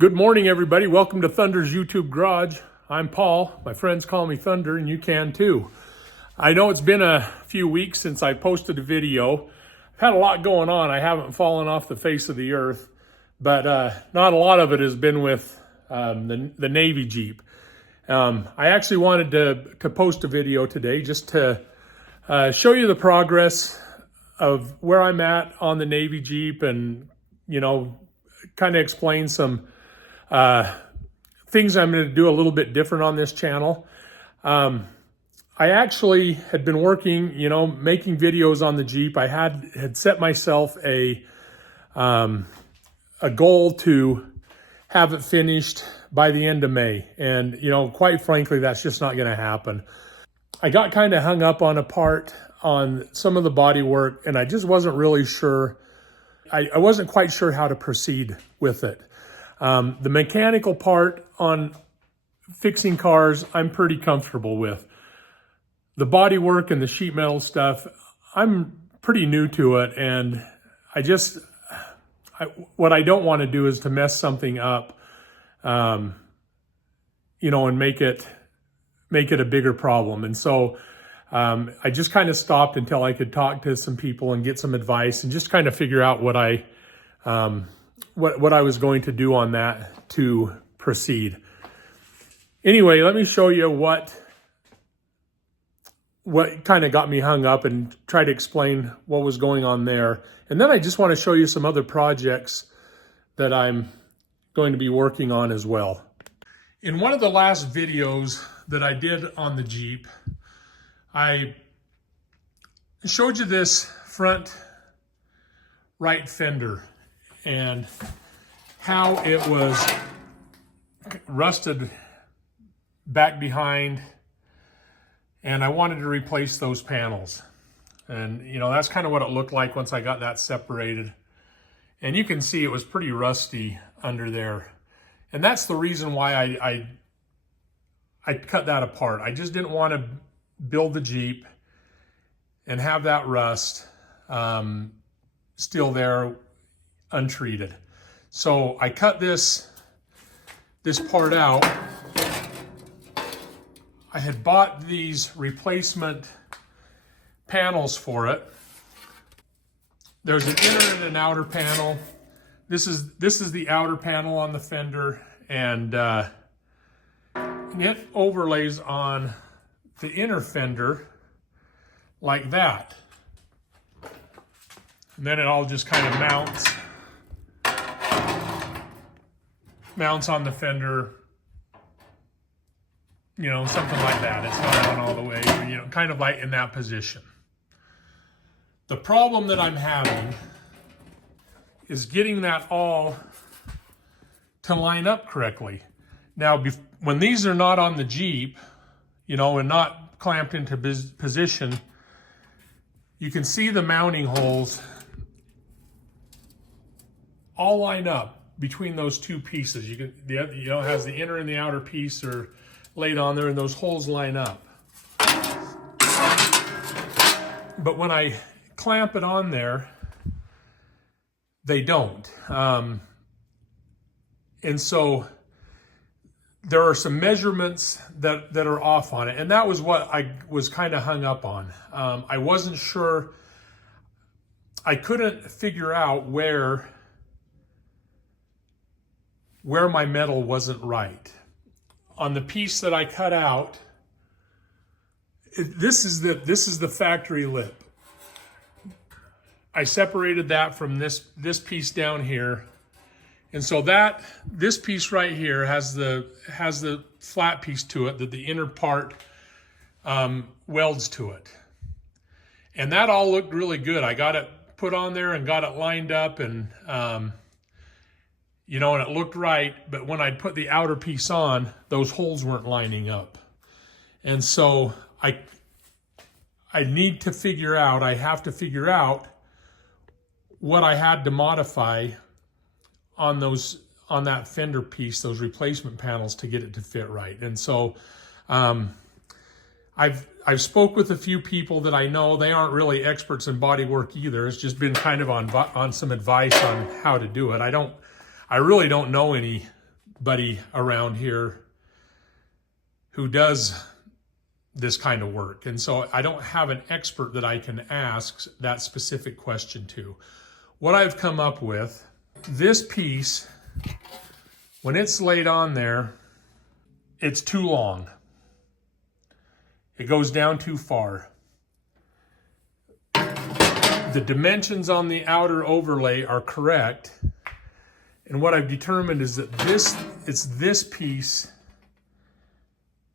Good morning, everybody. Welcome to Thunder's YouTube Garage. I'm Paul. My friends call me Thunder, and you can too. I know it's been a few weeks since I posted a video. I've had a lot going on. I haven't fallen off the face of the earth, but not a lot of it has been with the Navy Jeep. I actually wanted to post a video today just to show you the progress of where I'm at on the Navy Jeep and, you know, kind of explain some things I'm going to do a little bit different on this channel. I actually had been working, making videos on the Jeep. I had set myself a goal to have it finished by the end of May. And, quite frankly, that's just not going to happen. I got kind of hung up on a part on some of the body work, and I just wasn't really sure. I wasn't quite sure how to proceed with it. The mechanical part on fixing cars, I'm pretty comfortable with. The body work and the sheet metal stuff, I'm pretty new to it, and what I don't want to do is to mess something up, and make it a bigger problem. And so I just kind of stopped until I could talk to some people and get some advice and just kind of figure out what I was going to do on that to proceed. Anyway, let me show you what kind of got me hung up and try to explain what was going on there. And then I just want to show you some other projects that I'm going to be working on as well. In one of the last videos that I did on the Jeep, I showed you this front right fender and how it was rusted back behind, and I wanted to replace those panels. And that's kind of what it looked like once I got that separated. And you can see it was pretty rusty under there. And that's the reason why I cut that apart. I just didn't want to build the Jeep and have that rust still there untreated. So I cut this part out. I had bought these replacement panels for it. There's an inner and an outer panel. This is the outer panel on the fender, and it overlays on the inner fender like that. And then it all just kind of mounts on the fender, something like that. It's not on all the way, kind of like in that position. The problem that I'm having is getting that all to line up correctly. Now, when these are not on the Jeep, and not clamped into position, you can see the mounting holes all line up between those two pieces. It has the inner and the outer piece are laid on there, and those holes line up. But when I clamp it on there, they don't. And so there are some measurements that are off on it, and that was what I was kind of hung up on. I wasn't sure. I couldn't figure out where my metal wasn't right. On the piece that I cut out, this is the factory lip. I separated that from this piece down here. And so this piece right here has the flat piece to it that the inner part welds to it. And that all looked really good. I got it put on there and got it lined up, and and it looked right, but when I'd put the outer piece on, those holes weren't lining up. And so I have to figure out what I had to modify on that fender piece, those replacement panels, to get it to fit right. And so I've spoke with a few people that I know. They aren't really experts in body work either. It's just been kind of on some advice on how to do it. I really don't know any buddy around here who does this kind of work. And so I don't have an expert that I can ask that specific question to. What I've come up with, this piece, when it's laid on there, it's too long. It goes down too far. The dimensions on the outer overlay are correct. And what I've determined is that it's this piece,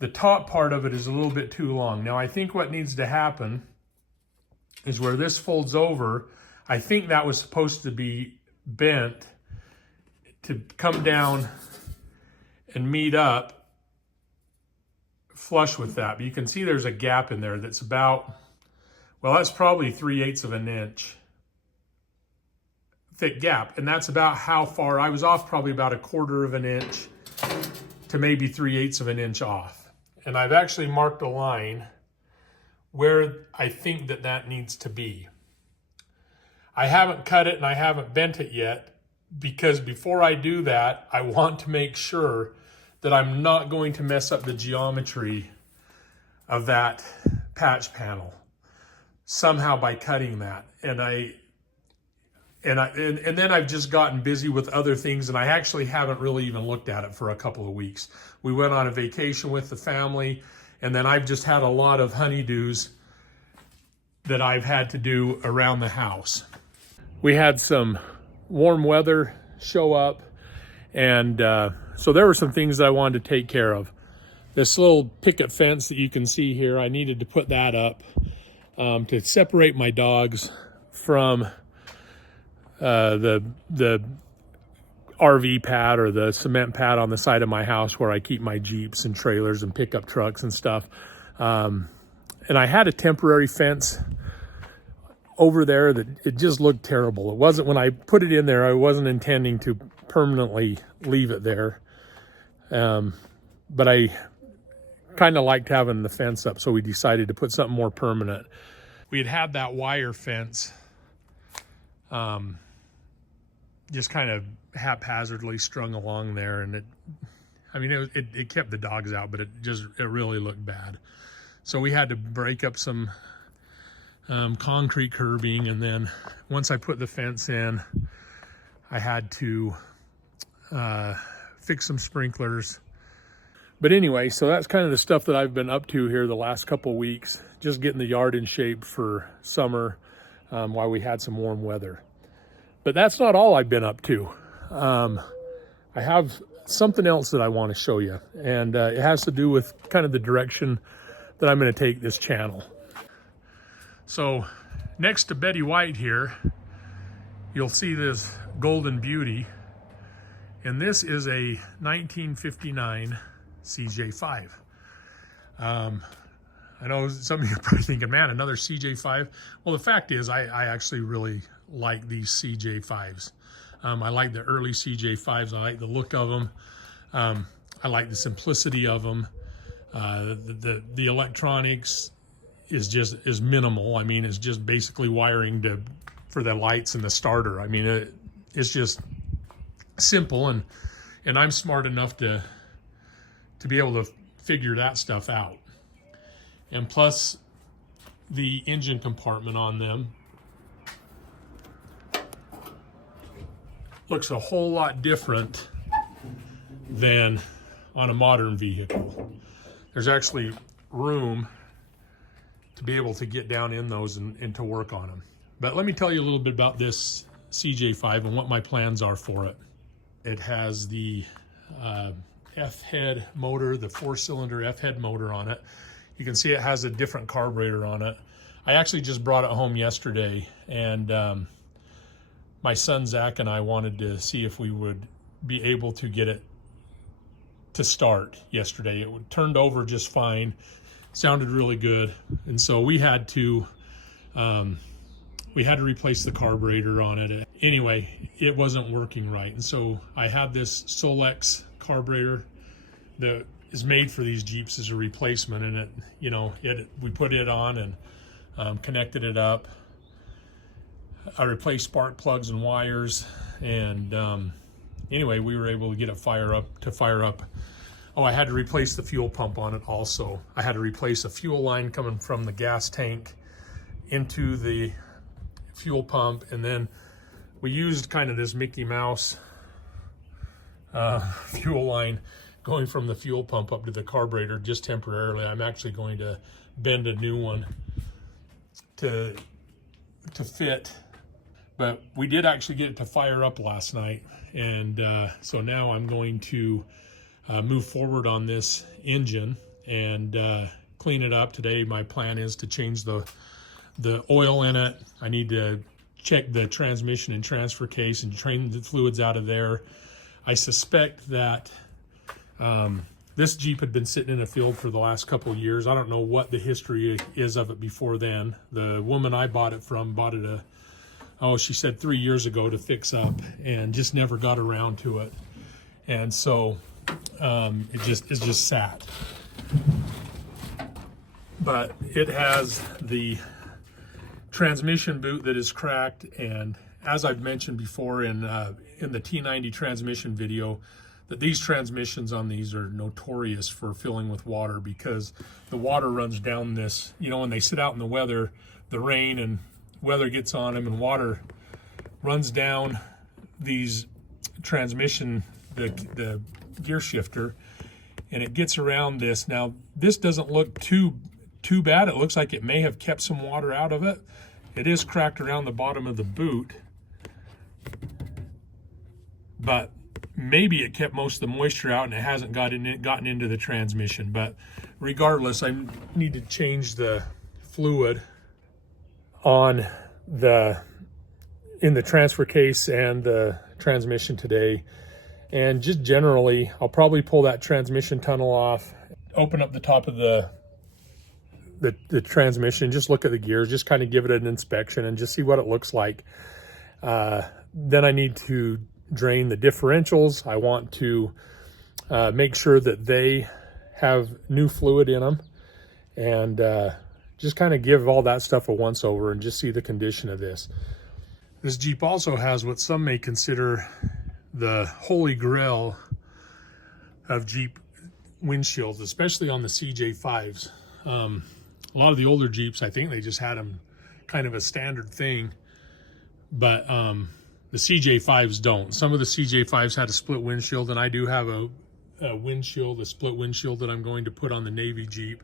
the top part of it is a little bit too long. Now I think what needs to happen is where this folds over, I think that was supposed to be bent to come down and meet up flush with that. But you can see there's a gap in there that's about, well, that's probably 3/8 of an inch thick gap. And that's about how far, I was off probably about 1/4 of an inch to maybe 3/8 of an inch off. And I've actually marked a line where I think that needs to be. I haven't cut it and I haven't bent it yet, because before I do that, I want to make sure that I'm not going to mess up the geometry of that patch panel somehow by cutting that. And then I've just gotten busy with other things, and I actually haven't really even looked at it for a couple of weeks. We went on a vacation with the family, and then I've just had a lot of honeydews that I've had to do around the house. We had some warm weather show up, and so there were some things that I wanted to take care of. This little picket fence that you can see here, I needed to put that up to separate my dogs from the RV pad or the cement pad on the side of my house where I keep my Jeeps and trailers and pickup trucks and stuff. And I had a temporary fence over there that it just looked terrible. It wasn't, when I put it in there, I wasn't intending to permanently leave it there. But I kind of liked having the fence up, so we decided to put something more permanent. We had that wire fence just kind of haphazardly strung along there, and it kept the dogs out, but it really looked bad. So we had to break up some concrete curbing, and then once I put the fence in, I had to fix some sprinklers. But anyway, so that's kind of the stuff that I've been up to here the last couple of weeks, just getting the yard in shape for summer while we had some warm weather. But that's not all I've been up to. I have something else that I want to show you, and it has to do with kind of the direction that I'm going to take this channel. So next to Betty White here, you'll see this Golden Beauty, and this is a 1959 CJ5. I know some of you are probably thinking, man, another CJ5. Well, the fact is I actually really like these CJ5s. I like the early CJ5s. I like the look of them. I like the simplicity of them. The electronics is minimal. I mean, it's just basically wiring for the lights and the starter. I mean, it's just simple, and I'm smart enough to be able to figure that stuff out. And plus, the engine compartment on them looks a whole lot different than on a modern vehicle. There's actually room to be able to get down in those and to work on them. But let me tell you a little bit about this CJ5 and what my plans are for it. It has the F-head motor, the 4-cylinder F-head motor on it. You can see it has a different carburetor on it. I actually just brought it home yesterday, and my son Zach and I wanted to see if we would be able to get it to start yesterday. It turned over just fine, sounded really good, and so we had to replace the carburetor on it. Anyway, it wasn't working right, and so I had this Solex carburetor that is made for these Jeeps as a replacement, and we put it on and connected it up. I replaced spark plugs and wires, and anyway, we were able to get it fire up. Oh, I had to replace the fuel pump on it also. I had to replace a fuel line coming from the gas tank into the fuel pump, and then we used kind of this Mickey Mouse fuel line going from the fuel pump up to the carburetor just temporarily. I'm actually going to bend a new one to fit, but we did actually get it to fire up last night, and so now I'm going to move forward on this engine and clean it up. Today my plan is to change the oil in it. I need to check the transmission and transfer case and drain the fluids out of there. I suspect that this Jeep had been sitting in a field for the last couple of years. I don't know what the history is of it before then. The woman I bought it from bought it she said 3 years ago to fix up, and just never got around to it. And so it just sat. But it has the transmission boot that is cracked, and as I've mentioned before in the T90 transmission video, that these transmissions on these are notorious for filling with water, because the water runs down this, you know, when they sit out in the weather, the rain and weather gets on them, and water runs down these transmission, the gear shifter, and it gets around this. Now, this doesn't look too bad. It looks like it may have kept some water out of it. It is cracked around the bottom of the boot, but maybe it kept most of the moisture out and it hasn't gotten into the transmission. But regardless, I need to change the fluid on in the transfer case and the transmission today. And just generally, I'll probably pull that transmission tunnel off, open up the top of the transmission, just look at the gears, just kind of give it an inspection and just see what it looks like. Then I need to drain the differentials. I want to make sure that they have new fluid in them, and just kind of give all that stuff a once over and just see the condition of this. This Jeep also has what some may consider the holy grail of Jeep windshields, especially on the CJ5s. A lot of the older Jeeps, I think they just had them kind of a standard thing, but the CJ5s don't. Some of the CJ5s had a split windshield, and I do have a windshield, a split windshield that I'm going to put on the Navy Jeep.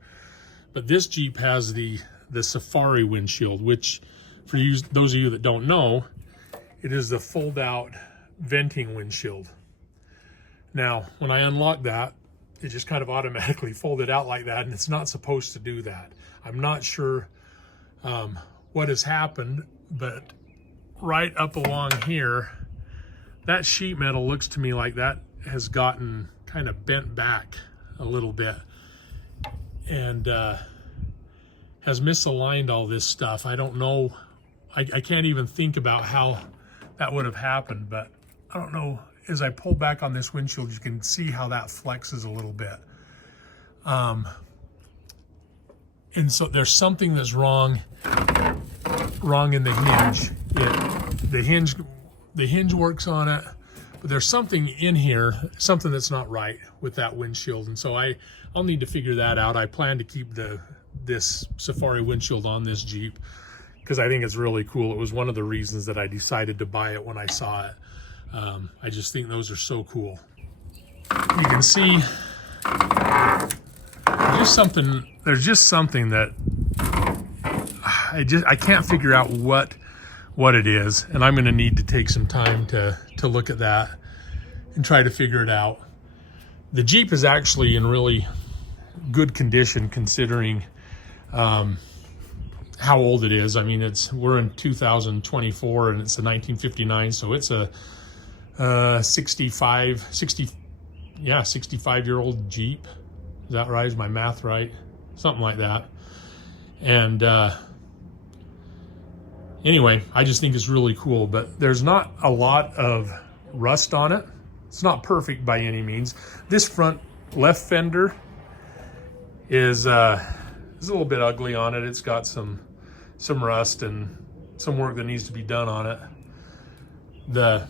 But this Jeep has the Safari windshield, which, for those of you that don't know, it is the fold-out venting windshield. Now, when I unlock that, it just kind of automatically folded out like that, and it's not supposed to do that. I'm not sure what has happened, but right up along here, that sheet metal looks to me like that has gotten kind of bent back a little bit, and has misaligned all this stuff. I don't know, I can't even think about how that would have happened, but I don't know. As I pull back on this windshield, you can see how that flexes a little bit. And so there's something that's wrong in the hinge. The hinge works on it, but there's something in here, something that's not right with that windshield. And so I'll need to figure that out. I plan to keep this Safari windshield on this Jeep because I think it's really cool. It was one of the reasons that I decided to buy it when I saw it. I just think those are so cool. You can see there's just something that I can't figure out what it is, and I'm going to need to take some time to look at that and try to figure it out. The Jeep is actually in really good condition considering how old it is. I mean, we're in 2024 and it's a 1959, so it's a 65-year-old Jeep. Is that right? Is my math right? Something like that. And anyway, I just think it's really cool, but there's not a lot of rust on it. It's not perfect by any means. This front left fender is a little bit ugly on it. It's got some rust and some work that needs to be done on it. The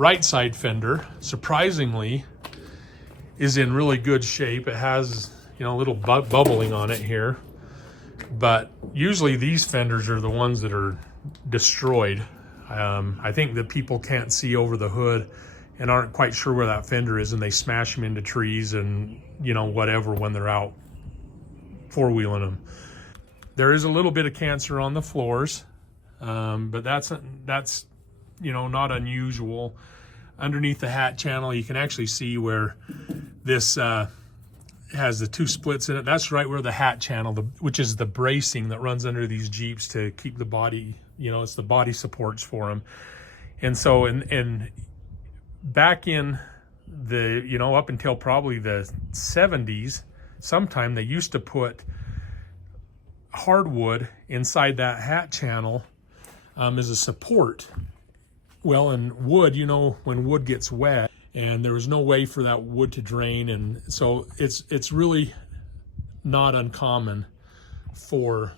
right side fender, surprisingly, is in really good shape. It has, you know, a little bubbling on it here, but usually these fenders are the ones that are destroyed. I think that people can't see over the hood and aren't quite sure where that fender is, and they smash them into trees and, you know, whatever when they're out four-wheeling them. There is a little bit of cancer on the floors, but that's you know, not unusual. Underneath the hat channel, you can actually see where this has the two splits in it. That's right where the hat channel, which is the bracing that runs under these Jeeps to keep the body, you know, it's the body supports for them. And so, and back in the, you know, up until probably the 70s, sometime they used to put hardwood inside that hat channel as a support. Well, in wood, you know, when wood gets wet, and there was no way for that wood to drain, and so it's really not uncommon for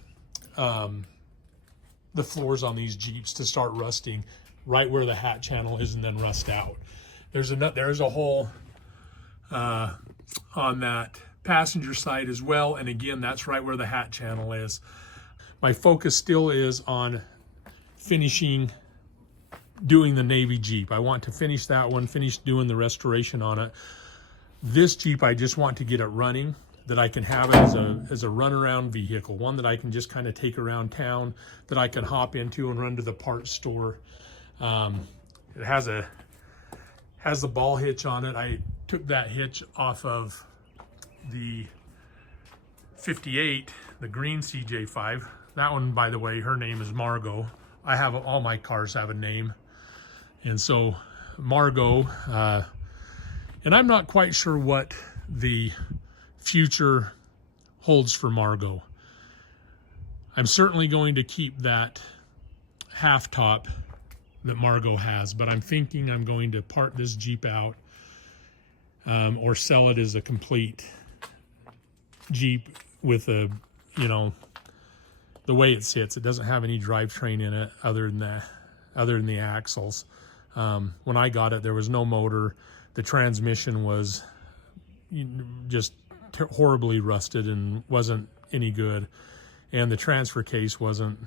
the floors on these Jeeps to start rusting right where the hat channel is and then rust out. There's a hole on that passenger side as well, and again, that's right where the hat channel is. My focus still is on finishing doing the Navy Jeep. I want to finish that one, finish doing the restoration on it. This Jeep, I just want to get it running, that I can have it as a runaround vehicle, one that I can just kind of take around town, that I can hop into and run to the parts store. It has the ball hitch on it. I took that hitch off of the 58, the green CJ5. That one, by the way, her name is Margot. I have, all my cars have a name. And so Margot, and I'm not quite sure what the future holds for Margot. I'm certainly going to keep that half top that Margot has, but I'm thinking I'm going to part this Jeep out or sell it as a complete Jeep with a, you know, the way it sits. It doesn't have any drivetrain in it other than the axles. When I got it, there was no motor. The transmission was just horribly rusted and wasn't any good. And the transfer case wasn't,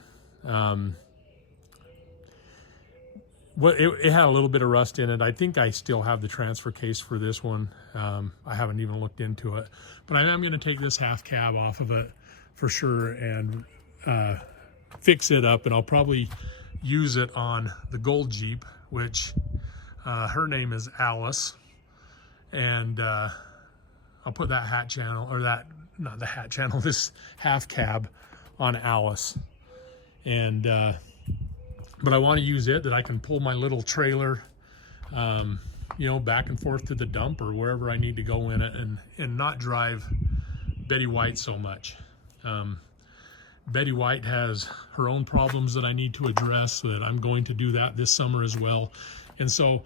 it had a little bit of rust in it. I think I still have the transfer case for this one. I haven't even looked into it. But I am going to take this half cab off of it for sure and fix it up. And I'll probably use it on the gold Jeep, which her name is Alice. And I'll put that hat channel, or that, not the hat channel, this half cab on Alice. And but I want to use it that I can pull my little trailer, you know, back and forth to the dump or wherever I need to go in it, and not drive Betty White so much. Betty White has her own problems that I need to address, so that I'm going to do that this summer as well. And so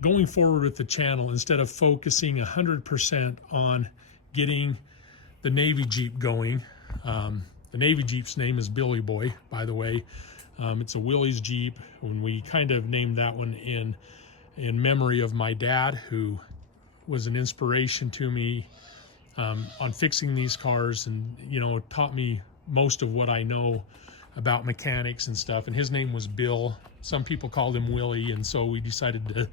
going forward with the channel, instead of focusing 100% on getting the Navy Jeep going, the Navy Jeep's name is Billy Boy, by the way. It's a Willys Jeep, when we kind of named that one in memory of my dad, who was an inspiration to me on fixing these cars, and, you know, taught me most of what I know about mechanics and stuff. And his name was Bill. Some people called him Willie, and so we decided to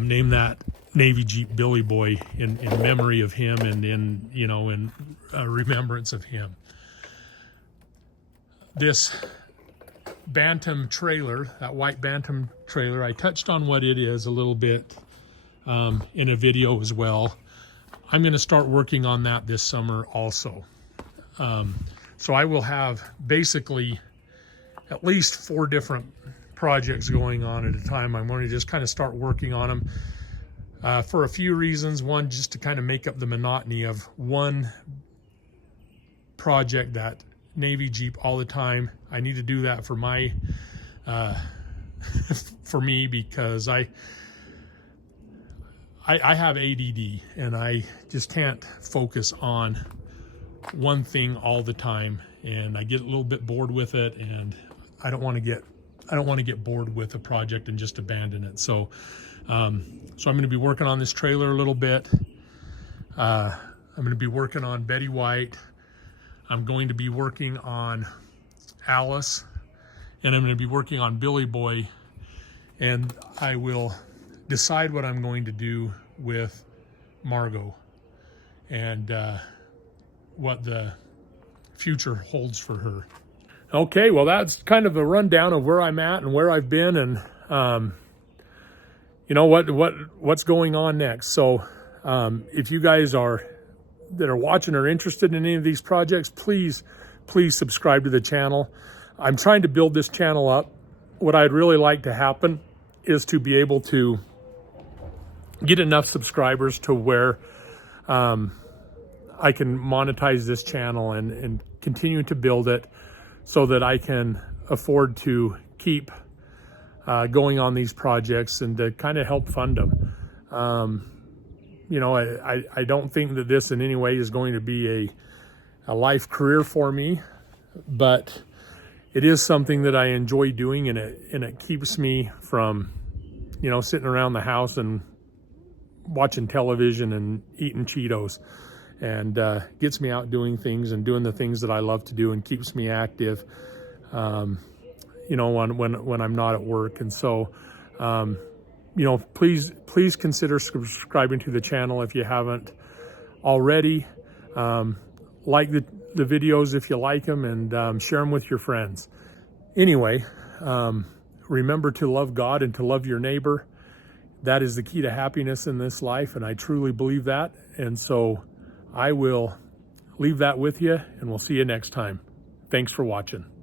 name that Navy Jeep Billy Boy in memory of him, and in, you know, in remembrance of him. This Bantam trailer, that white Bantam trailer, I touched on what it is a little bit in a video as well. I'm going to start working on that this summer also. So I will have basically at least 4 different projects going on at a time. I'm going to just kind of start working on them for a few reasons. One, just to kind of make up the monotony of one project, that Navy Jeep, all the time. I need to do that for my for me, because I have ADD, and I just can't focus on one thing all the time, and I get a little bit bored with it, and I don't want to get I don't want to get bored with a project and just abandon it. So, so I'm going to be working on this trailer a little bit. I'm going to be working on Betty White. I'm going to be working on Alice, and I'm going to be working on Billy Boy, and I will decide what I'm going to do with Margot and what the future holds for her. Okay, well, that's kind of a rundown of where I'm at and where I've been, and you know what's going on next. So if you guys that are watching are interested in any of these projects, please subscribe to the channel. I'm trying to build this channel up. What I'd really like to happen is to be able to get enough subscribers to where I can monetize this channel and continue to build it so that I can afford to keep going on these projects and to kind of help fund them. You know, I don't think that this in any way is going to be a life career for me, but it is something that I enjoy doing, and it keeps me from, you know, sitting around the house and watching television and eating Cheetos, and gets me out doing things and doing the things that I love to do and keeps me active, you know, when I'm not at work. And so, you know, please consider subscribing to the channel if you haven't already. Like the videos if you like them, and share them with your friends. Anyway, remember to love God and to love your neighbor. That is the key to happiness in this life, and I truly believe that. And so I will leave that with you, and we'll see you next time. Thanks for watching.